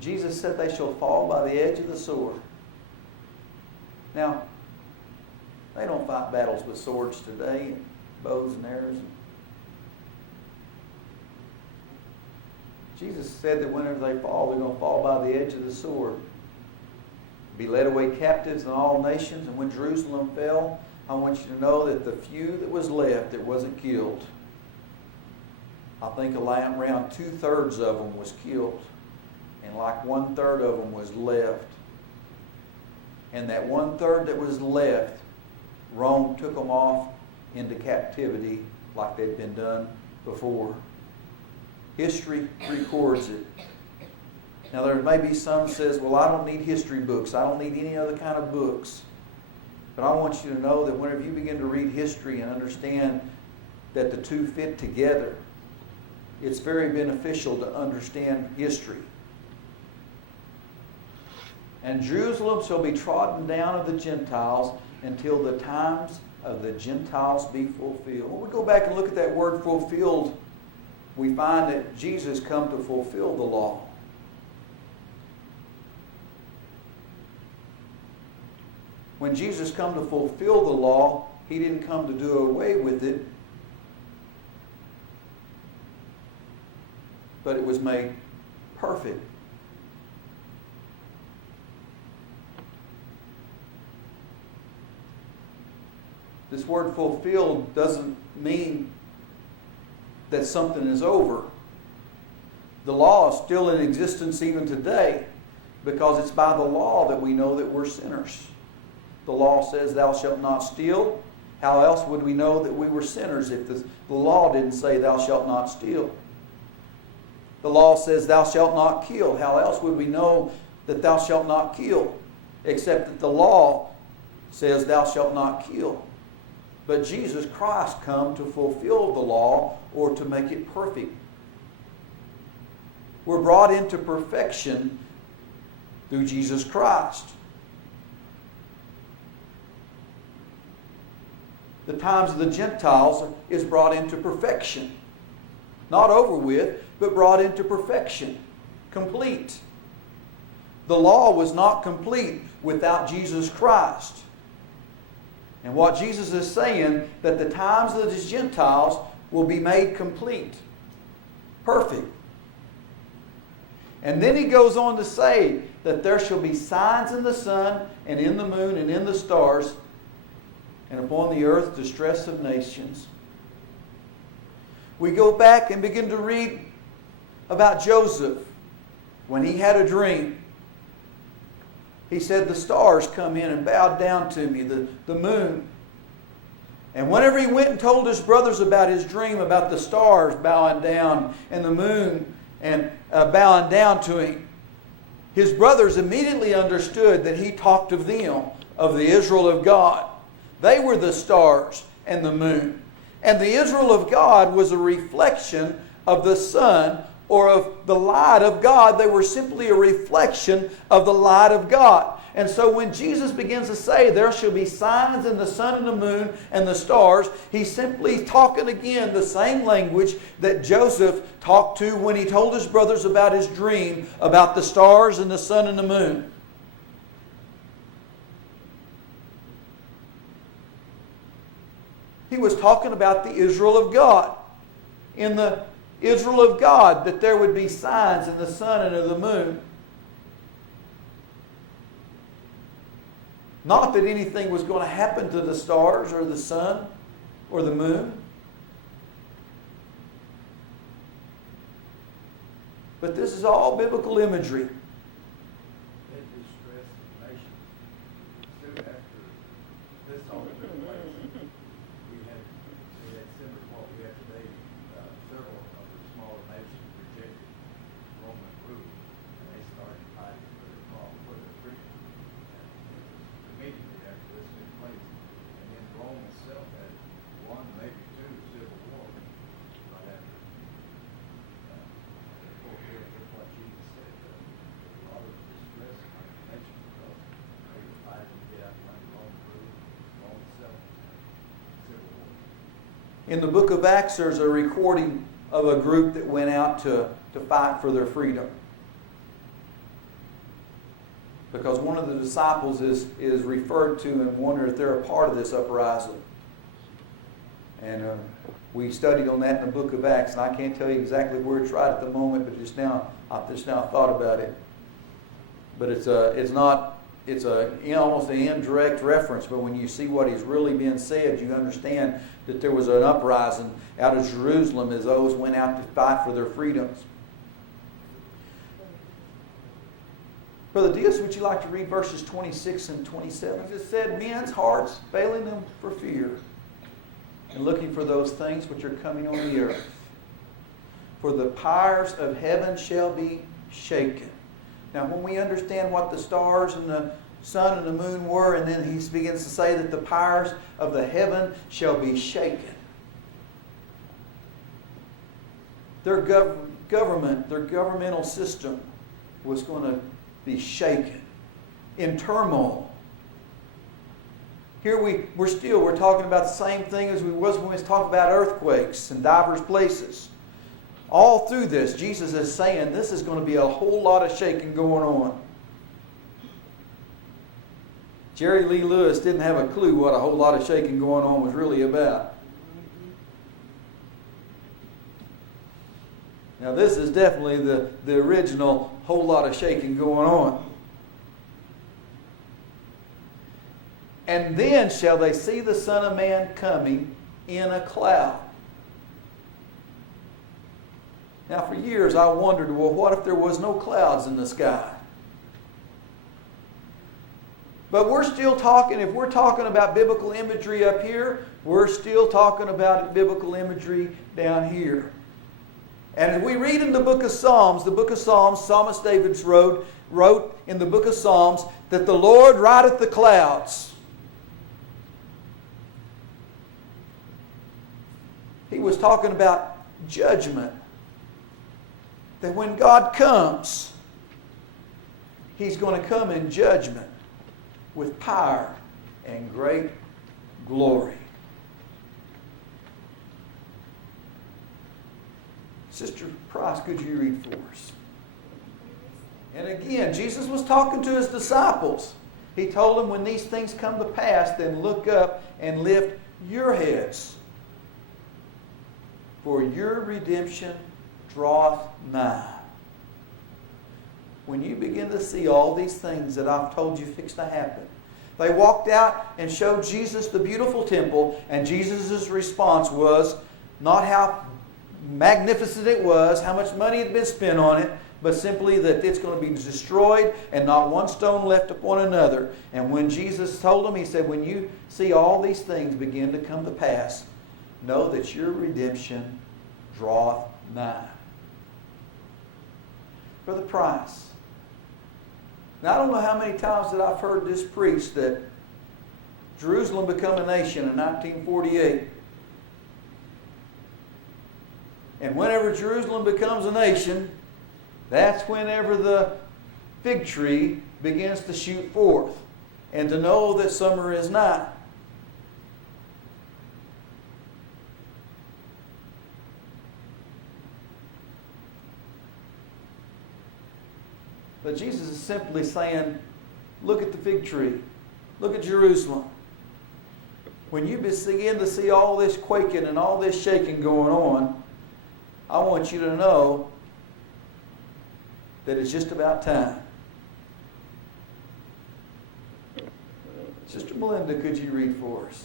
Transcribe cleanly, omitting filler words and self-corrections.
Jesus said they shall fall by the edge of the sword. Now, they don't fight battles with swords today, and bows and arrows. Jesus said that whenever they fall, they're going to fall by the edge of the sword. Be led away captives in all nations. And when Jerusalem fell, I want you to know that the few that was left that wasn't killed, I think around 2/3 of them was killed. And like 1/3 of them was left. And that 1/3 that was left, Rome took them off into captivity like they'd been done before. History records it. Now there may be some says, well, I don't need history books. I don't need any other kind of books. But I want you to know that whenever you begin to read history and understand that the two fit together, it's very beneficial to understand history. And Jerusalem shall be trodden down of the Gentiles until the times of the Gentiles be fulfilled. When we go back and look at that word fulfilled, we find that Jesus come to fulfill the law. When Jesus come to fulfill the law, He didn't come to do away with it, but it was made perfect. This word fulfilled doesn't mean that something is over. The law is still in existence even today because it's by the law that we know that we're sinners. The law says, thou shalt not steal. How else would we know that we were sinners if the law didn't say, thou shalt not steal? The law says, thou shalt not kill. How else would we know that thou shalt not kill? Except that the law says, thou shalt not kill. But Jesus Christ come to fulfill the law or to make it perfect. We're brought into perfection through Jesus Christ. The times of the Gentiles is brought into perfection. Not over with, but brought into perfection. Complete. The law was not complete without Jesus Christ. And what Jesus is saying, that the times of the Gentiles will be made complete. Perfect. And then He goes on to say that there shall be signs in the sun and in the moon and in the stars, and upon the earth distress of nations. We go back and begin to read about Joseph when he had a dream. He said, the stars come in and bowed down to me, the moon. And whenever he went and told his brothers about his dream, about the stars bowing down and the moon and bowing down to him, his brothers immediately understood that he talked of them, of the Israel of God. They were the stars and the moon. And the Israel of God was a reflection of the sun or of the light of God. They were simply a reflection of the light of God. And so when Jesus begins to say, there shall be signs in the sun and the moon and the stars, He's simply talking again the same language that Joseph talked to when he told his brothers about his dream about the stars and the sun and the moon. He was talking about the Israel of God. In the Israel of God, that there would be signs in the sun and in the moon. Not that anything was going to happen to the stars or the sun or the moon. But this is all biblical imagery. In the book of Acts, there's a recording of a group that went out to fight for their freedom. because one of the disciples is referred to and wonder if they're a part of this uprising. And we studied on that in the book of Acts, and I can't tell you exactly where it's right at the moment, but I just now thought about it. But it's almost an indirect reference, but when you see what is really being said, you understand that there was an uprising out of Jerusalem as those went out to fight for their freedoms. Brother Diaz, would you like to read verses 26 and 27? It said, men's hearts failing them for fear, and looking for those things which are coming on the earth. For the powers of heaven shall be shaken. Now, when we understand what the stars and the sun and the moon were, and then he begins to say that the powers of the heaven shall be shaken. Their government, their governmental system was going to be shaken in turmoil. Here we're talking about the same thing as we was when we talked about earthquakes in diverse places. All through this, Jesus is saying this is going to be a whole lot of shaking going on. Jerry Lee Lewis didn't have a clue what a whole lot of shaking going on was really about. Now this is definitely the original whole lot of shaking going on. And then shall they see the Son of Man coming in a cloud. Now for years I wondered, well, what if there was no clouds in the sky? But we're still talking, if we're talking about biblical imagery up here, we're still talking about biblical imagery down here. And as we read in the book of Psalms, Psalmist David wrote in the book of Psalms that the Lord rideth the clouds. He was talking about judgment. That when God comes, He's going to come in judgment with power and great glory. Sister Price, could you read for us? And again, Jesus was talking to His disciples. He told them, when these things come to pass, then look up and lift your heads, for your redemption draweth nigh. When you begin to see all these things that I've told you fixed to happen. They walked out and showed Jesus the beautiful temple, and Jesus' response was not how magnificent it was, how much money had been spent on it, but simply that it's going to be destroyed and not one stone left upon another. And when Jesus told them, He said, when you see all these things begin to come to pass, know that your redemption draweth nigh. Brother Price, now I don't know how many times that I've heard this preached that Jerusalem become a nation in 1948. And whenever Jerusalem becomes a nation, that's whenever the fig tree begins to shoot forth and to know that summer is nigh. But Jesus is simply saying, look at the fig tree. Look at Jerusalem. When you begin to see all this quaking and all this shaking going on, I want you to know that it's just about time. Sister Melinda, could you read for us?